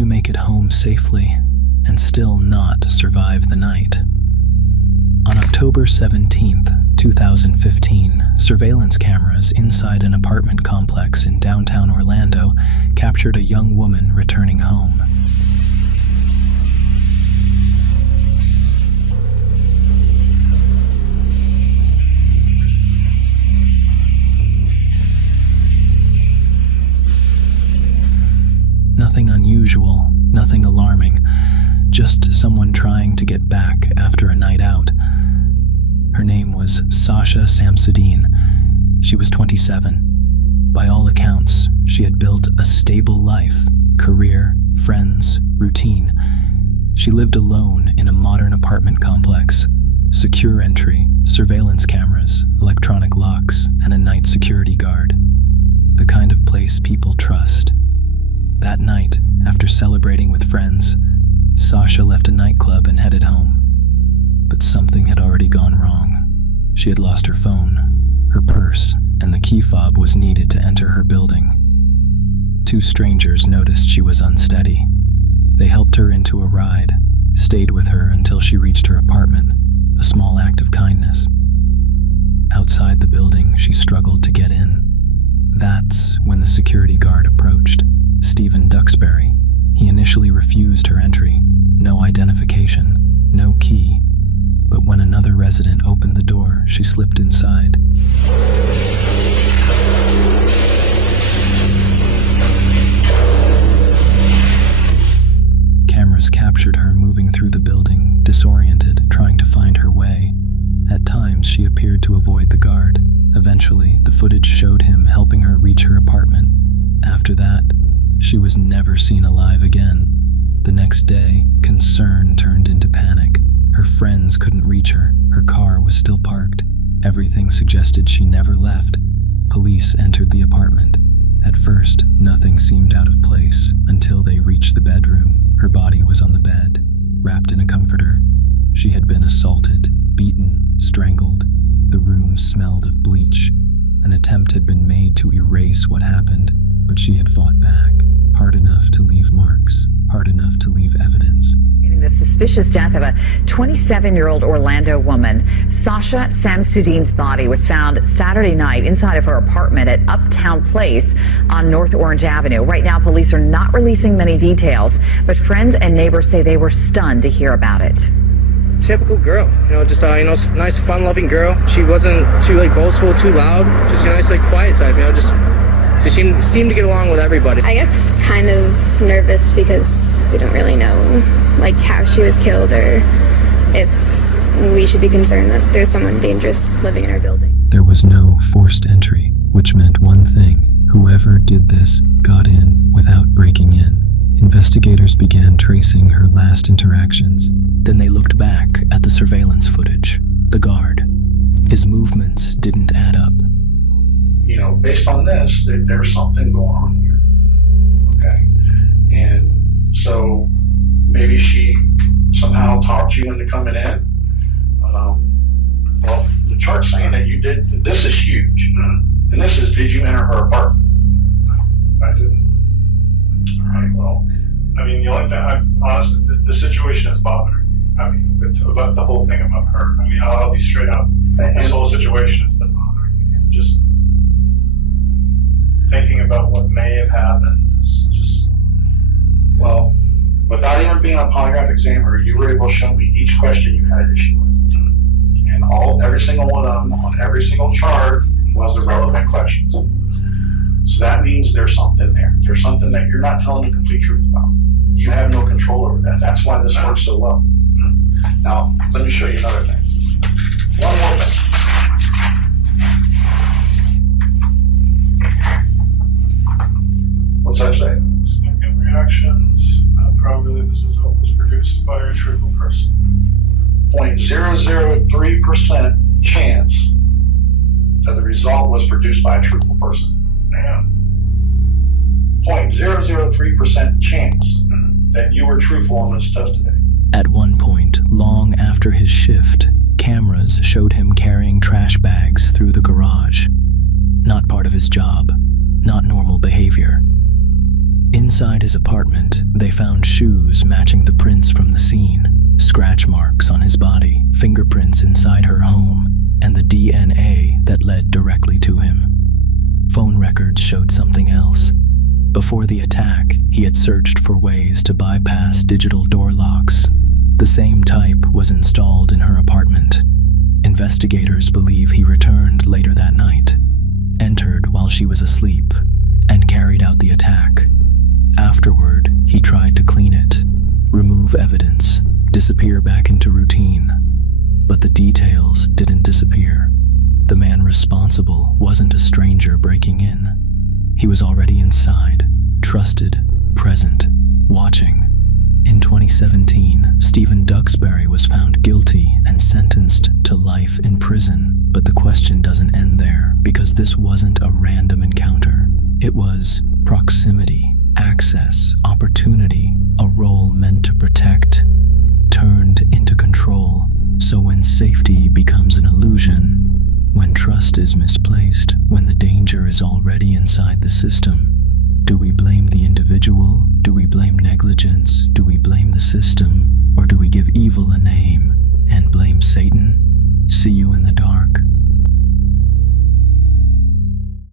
you make it home safely and still not survive the night? On October 17th, 2015, surveillance cameras inside an apartment complex in downtown Orlando captured a young woman returning home. Nothing unusual, nothing alarming, just someone trying to get back after a night out. Her name was Sasha Samsudeen. She was 27. By all accounts, she had built a stable life, career, friends, routine. She lived alone in a modern apartment complex. Secure entry, surveillance cameras, electronic locks, and a night security guard. The kind of place people trust. That night, after celebrating with friends, Sasha left a nightclub and headed home. But something had already gone wrong. She had lost her phone, her purse, and the key fob was needed to enter her building. Two strangers noticed she was unsteady. They helped her into a ride, stayed with her until she reached her apartment, a small act of kindness. Outside the building, she struggled to get in. That's when the security guard approached, Stephen Duxbury. He initially refused her entry. No identification, no key. But when another resident opened the door, she slipped inside. Cameras captured her moving through the building, disoriented, trying to find her way. At times, she appeared to avoid the guard. Eventually, the footage showed him helping her reach her apartment. After that, she was never seen alive again. The next day, concern turned into panic. Her friends couldn't reach her. Her car was still parked. Everything suggested she never left. Police entered the apartment. At first, nothing seemed out of place until they reached the bedroom. Her body was on the bed, wrapped in a comforter. She had been assaulted, beaten, strangled. The room smelled of bleach. An attempt had been made to erase what happened, but she had fought back, hard enough to leave marks, hard enough to leave evidence. The suspicious death of a 27-year-old Orlando woman, Sasha Samsudeen's body was found Saturday night inside of her apartment at Uptown Place on North Orange Avenue. Right now, police are not releasing many details, but friends and neighbors say they were stunned to hear about it. Typical girl, just nice, fun-loving girl. She wasn't too boastful, too loud. Just a nice, quiet type. So she seemed to get along with everybody. I guess kind of nervous because we don't really know how she was killed or if we should be concerned that there's someone dangerous living in our building. There was no forced entry, which meant one thing. Whoever did this got in without breaking in. Investigators began tracing her last interactions. Then they looked back at the surveillance footage. The guard. His movements didn't add up. Based on this, there's something going on here. Okay? And so maybe she somehow talked you into coming in. Well, the chart's saying that you did. This is huge. And this is, did you enter her apartment? No, I didn't. All right, well, honestly, the situation is bothering me. About the whole thing about her. I'll be straight up. This whole situation has been bothering me. And just thinking about what may have happened is well, without even being a polygraph examiner, you were able to show me each question you had issue with. And every single one of them on every single chart was the relevant questions. So that means there's something there. There's something that you're not telling the complete truth about. You have no control over that. That's why this works so well. Now, let me show you another thing. One more thing. What's that say? Significant reactions. Probably this result was produced by a truthful person. 0.003% chance that the result was produced by a truthful person. And 0.003% chance that you were truthful on this test today. At one point, long after his shift, cameras showed him carrying trash bags through the garage. Not part of his job, not normal behavior. Inside his apartment, they found shoes matching the prints from the scene, scratch marks on his body, fingerprints inside her home, and the DNA that led directly to him. Phone records showed something else. Before the attack, he had searched for ways to bypass digital door locks. The same type was installed in her apartment. Investigators believe he returned later that night, entered while she was asleep, and carried out the attack. Afterward, he tried to clean it, remove evidence, disappear back into routine. But the details didn't disappear. The man responsible wasn't a stranger breaking in. He was already inside, trusted, present, watching. In 2017, Stephen Duxbury was found guilty and sentenced to life in prison. But the question doesn't end there, because this wasn't a random encounter. It was proximity, access, opportunity, a role meant to protect, turned into control. So when safety becomes an illusion, when trust is misplaced, when the danger is already inside the system, do we blame the individual? Do we blame negligence? Do we blame the system? Or do we give evil a name?